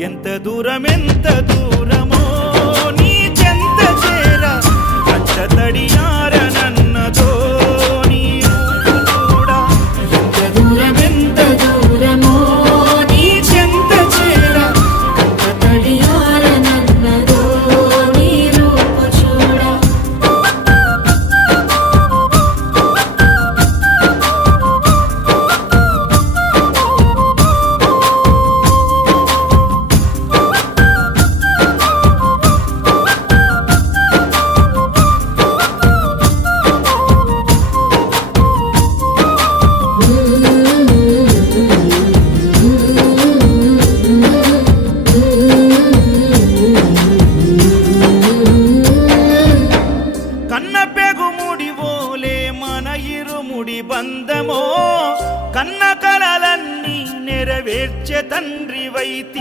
ఎంత దూరమో నీ చెంత చేర కంట తడియారనన్నదో నీ కూడా ఎంత దూరమో నీ చెంత చేర కంట తడియారనన్నదో నీ రూపు చూడ ముడి బంధమో కన్న కలలన్నీ నెరవేర్చె తండ్రి వైతి